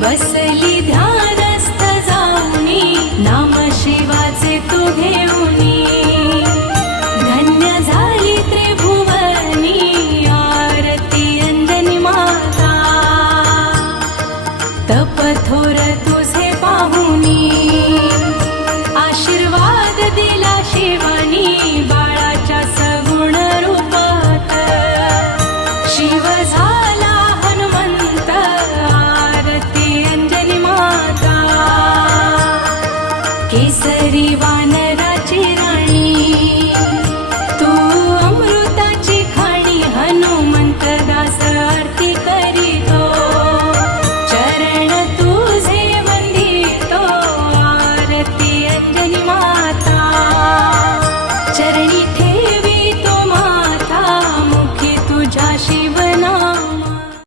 बसली ध्यानस्थ जाऊ नाम शिवाचे तू घेऊनी धन्य झाली त्रिभुवनी आरती अंदनी माता तप थोर तुझे पाहुणी दिवाने